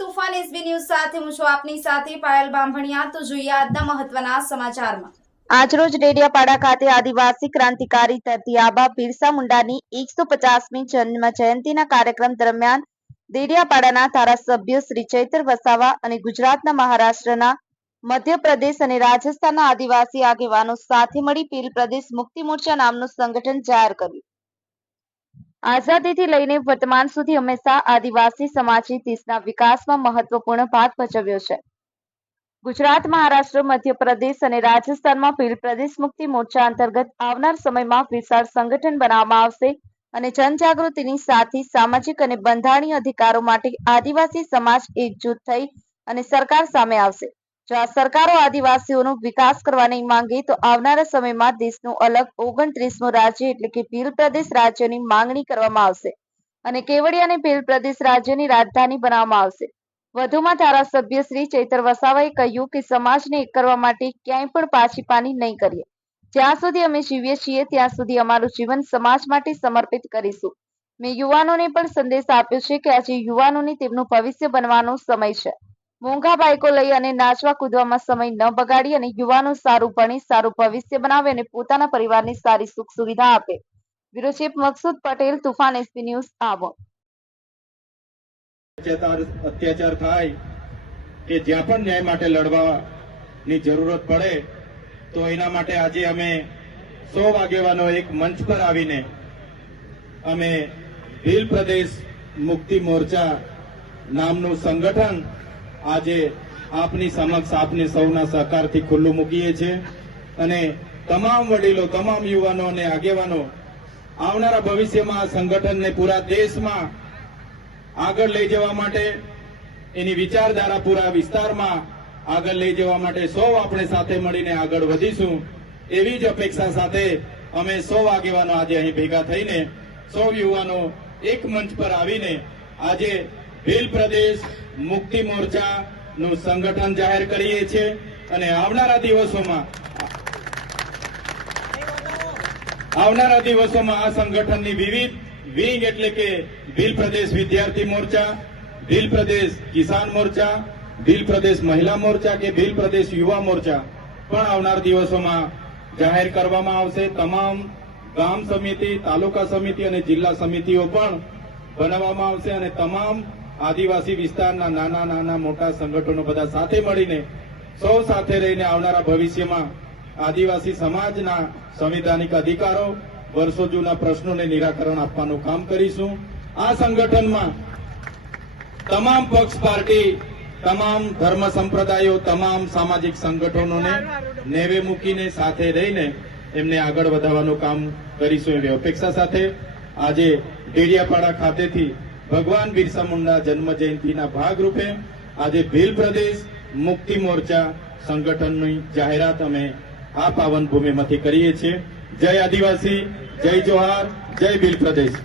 તુફાન SB news સાથે હું છું આપની સાથે પાયલ બાંભણિયા. તો જોઈએ આજના મહત્વના સમાચારમાં. આજરોજ ડેડિયાપાડા ખાતે આદિવાસી ક્રાંતિકારી ધરતી આબા બિરસા મુંડાની એકસો પચાસમી જન્મ જયંતિના કાર્યક્રમ દરમિયાન ડેડિયાપાડાના ધારાસભ્ય શ્રી ચૈતર વસાવા અને ગુજરાતના મહારાષ્ટ્રના મધ્યપ્રદેશ અને રાજસ્થાનના આદિવાસી આગેવાનો સાથે મળી પીલ પ્રદેશ મુક્તિ મોરચા નામનું સંગઠન જાહેર કર્યું. આઝાદીથી લઈને વર્તમાન સુધી હંમેશા આદિવાસી સમાજે દેશના વિકાસમાં મહત્વપૂર્ણ ભાગ ભજવ્યો છે. ગુજરાત, મહારાષ્ટ્ર, મધ્યપ્રદેશ અને રાજસ્થાનમાં ભીલ પ્રદેશ મુક્તિ મોરચા અંતર્ગત આવનાર સમયમાં વિશાળ સંગઠન બનાવવામાં આવશે અને જનજાગૃતિની સાથે સામાજિક અને બંધારણીય અધિકારો માટે આદિવાસી સમાજ એકજૂથ થઈ અને સરકાર સામે આવશે. સરકારો આદિવાસીઓનો વિકાસ કરવા માંગે, તો આવનારા સમયમાં દેશનું અલગ ઓગણત્રીસમું રાજ્ય એટલે કે ભીલ પ્રદેશ રાજ્યની માંગણી કરવામાં આવશે અને કેવડિયાને ભીલ પ્રદેશ રાજ્યની રાજધાની બનાવવામાં આવશે. વધુમાં ધારાસભ્ય શ્રી ચૈતર વસાવાએ કહ્યું કે સમાજને એક કરવા માટે ક્યાંય પણ પાછી પાની નહીં કરીએ. જ્યાં સુધી અમે જીવીએ છીએ, ત્યાં સુધી અમારું જીવન સમાજ માટે સમર્પિત કરીશું. મેં યુવાનોને પણ સંદેશ આપ્યો છે કે આજે યુવાનોને તેમનું ભવિષ્ય બનવાનો સમય છે. મોંઘા બાઇકો લઈ અને નાચવા કૂદવામાં સમય ન બગાડી અને યુવાનો સારું ભણી, સારું ભવિષ્ય બનાવે અને પોતાના પરિવારને સારી સુખ સુવિધા આપે. Bureau Maqsood Patel, Toofan SP news, આવો. અત્યાચાર થાય કે જ્યાં પણ ન્યાય માટે લડવાની જરૂરત પડે, તો એના માટે આજે અમે સો વાગેવાનો એક મંચ પર આવીને અમે ભીલ પ્રદેશ મુક્તિ મોરચા નામનું સંગઠન આજે આપની સમક્ષ આપને સૌના સહકારથી ખુલ્લું મૂકીએ છીએ. અને તમામ વડીલો, તમામ યુવાનો અને આગેવાનો, આવનારા ભવિષ્યમાં આ સંગઠનને પૂરા દેશમાં આગળ લઈ જવા માટે, એની વિચારધારા પૂરા વિસ્તારમાં આગળ લઈ જવા માટે સૌ આપણે સાથે મળીને આગળ વધીશું. એવી જ અપેક્ષા સાથે અમે સૌ આગેવાનો આજે અહીં ભેગા થઈને, સૌ યુવાનો એક મંચ પર આવીને આજે ભીલ પ્રદેશ મુક્તિ મોરચા નું સંગઠન જાહેર કરીએ છીએ અને આવનારા દિવસોમાં આવનારા દિવસોમાં આ સંગઠનની વિવિધ વિંગ એટલે કે ભીલ પ્રદેશ વિદ્યાર્થી મોરચા ભીલ પ્રદેશ કિસાન મોરચા ભીલ પ્રદેશ મહિલા મોરચા કે ભીલ પ્રદેશ યુવા મોરચા પણ આવનાર દિવસોમાં જાહેર કરવામાં આવશે. તમામ ગામ સમિતિ, તાલુકા સમિતિ અને જિલ્લા સમિતિઓ પણ બનાવવામાં આવશે અને તમામ આદિવાસી વિસ્તારના નાના નાના મોટા સંગઠનો બધા સાથે મળીને સૌ સાથે રહીને આવનારા ભવિષ્યમાં આદિવાસી સમાજના સંવિધાનિક અધિકારો વર્ષો જૂના પ્રશ્નોને નિરાકરણ આપવાનું કામ કરીશું. આ સંગઠનમાં તમામ પક્ષ પાર્ટી તમામ ધર્મ સંપ્રદાયો તમામ સામાજિક સંગઠનોને નેવે મૂકીને સાથે રહીને એમને આગળ વધારવાનું કામ કરીશું એવી અપેક્ષા સાથે. આજે ડેડિયાપાડા ખાતેથી ભગવાન બિરસા મુંડા જન્મ જયંતિના ભાગરૂપે આજે ભીલ પ્રદેશ મુક્તિ મોરચા સંગઠનની જાહેરાત અમે આ પાવન ભૂમિમાંથી કરીએ છીએ. જય આદિવાસી, જય જોહાર, જય ભીલ પ્રદેશ.